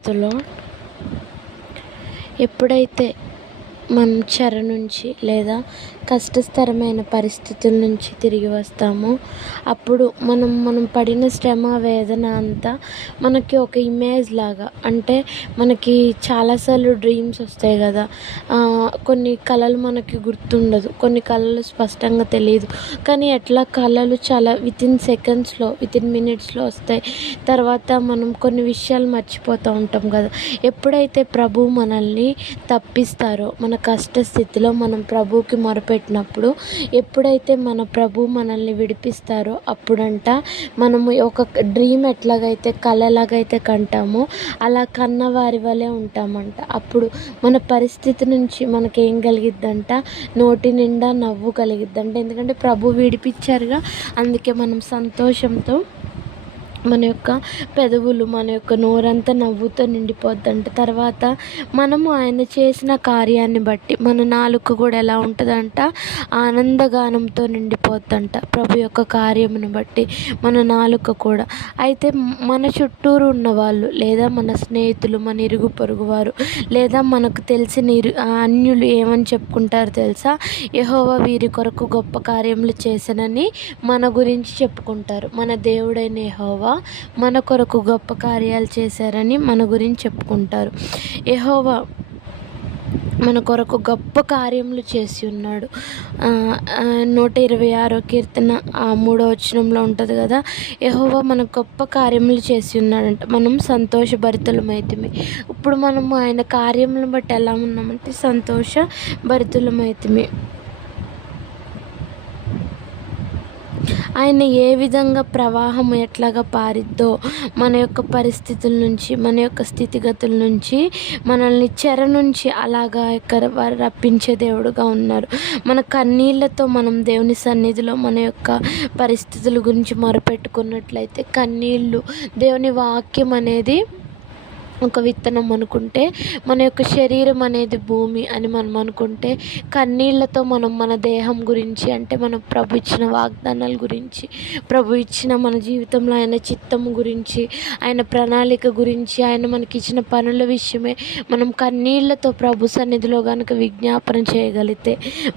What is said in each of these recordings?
స్తులో ఎప్పుడైతే మనం చెర నుంచి లేదా కష్టతరమైన పరిస్థితుల నుంచి తిరిగి వస్తామో అప్పుడు మనం పడిన శ్రమ వేదన అంతా మనకి ఒక ఇమేజ్ లాగా, అంటే మనకి చాలాసార్లు డ్రీమ్స్ వస్తాయి కదా. కొన్ని కళలు మనకి గుర్తుండదు, కొన్ని కళలు స్పష్టంగా తెలియదు, కానీ ఎట్లా కళలు చాలా వితిన్ సెకండ్స్లో వితిన్ మినిట్స్లో వస్తాయి. తర్వాత మనం కొన్ని విషయాలు మర్చిపోతూ ఉంటాం కదా. ఎప్పుడైతే ప్రభు మనల్ని తప్పిస్తారో, మన కష్ట స్థితిలో మనం ప్రభువుకి మొరపెట్టినప్పుడు, ఎప్పుడైతే మన ప్రభు మనల్ని విడిపిస్తారో అప్పుడంట మనము ఒక డ్రీమ్ ఎట్లాగైతే కళ ఎలాగైతే కంటామో అలా కన్నవారి వలె ఉంటామంట. అప్పుడు మన పరిస్థితి నుంచి మనకేం కలిగిద్దంట, నోటి నిండా నవ్వు కలిగిద్దంట. ఎందుకంటే ప్రభు విడిపించారుగా, అందుకే మనం సంతోషంతో మన యొక్క పెదవులు, మన యొక్క నోరంతా నవ్వుతో నిండిపోద్దంట. తర్వాత మనము ఆయన చేసిన కార్యాన్ని బట్టి మన నాలుక కూడా ఎలా ఉంటుందంట, ఆనందగానంతో నిండిపోద్దంట. ప్రభు యొక్క కార్యమును బట్టి మన నాలుక కూడా. అయితే మన చుట్టూరు ఉన్నవాళ్ళు లేదా మన స్నేహితులు, మన ఇరుగు పొరుగు వారు లేదా మనకు తెలిసిన అన్యులు ఏమని చెప్పుకుంటారు తెలుసా? యెహోవా వీరి కొరకు గొప్ప కార్యములు చేశానని మన గురించి చెప్పుకుంటారు. మన దేవుడైన యెహోవా మన కొరకు గొప్ప కార్యాలు చేశారని మన గురించి చెప్పుకుంటారు. యెహోవా మన కొరకు గొప్ప కార్యములు చేసి ఉన్నాడు. 126వ కీర్తన 3వ వచనంలో ఉంటుంది కదా, యెహోవా మన గొప్ప కార్యములు చేసి ఉన్నాడంట. మనం సంతోషభరితులమైతిమి. ఇప్పుడు మనము ఆయన కార్యములను బట్టి ఎలా ఉన్నామంటే సంతోషభరితులమైతిమి. ఆయన ఏ విధంగా ప్రవాహం ఎట్లాగా పారిద్దో మన యొక్క పరిస్థితుల నుంచి, మన యొక్క స్థితిగతుల నుంచి, మనల్ని చెర నుంచి అలాగా రప్పించే దేవుడుగా ఉన్నారు. మన కన్నీళ్లతో మనం దేవుని సన్నిధిలో మన యొక్క పరిస్థితుల గురించి మొరపెట్టుకున్నట్లయితే, కన్నీళ్ళు దేవుని వాక్యం అనేది ఒక విత్తనం అనుకుంటే, మన యొక్క శరీరం అనేది భూమి అని మనం అనుకుంటే, కన్నీళ్లతో మనం మన దేహం గురించి, అంటే మన ప్రభు ఇచ్చిన వాగ్దానాల గురించి, ప్రభు ఇచ్చిన మన జీవితంలో ఆయన చిత్తము గురించి, ఆయన ప్రణాళిక గురించి, ఆయన మనకి ఇచ్చిన పనుల విషయమే మనం కన్నీళ్లతో ప్రభు సన్నిధిలో కనుక విజ్ఞాపన చేయగలిగితే,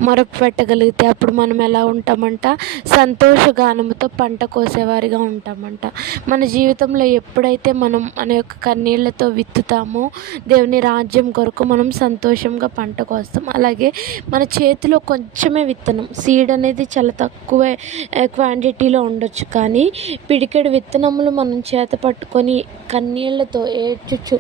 మొరపెట్టగలిగితే, అప్పుడు మనం ఎలా ఉంటామంట, సంతోషగానముతో పంట కోసేవారిగా ఉంటామంట. మన జీవితంలో ఎప్పుడైతే మనం మన యొక్క కన్నీళ్లతో విత్తుతామో దేవుని రాజ్యం కొరకు మనం సంతోషంగా పంట కోస్తాం. అలాగే మన చేతిలో కొంచెమే విత్తనం, సీడ్ అనేది చాలా తక్కువ క్వాంటిటీలో ఉండొచ్చు, కానీ పిడికెడు విత్తనములు మనం చేత పట్టుకొని కన్నీళ్లతో ఏడ్చుచు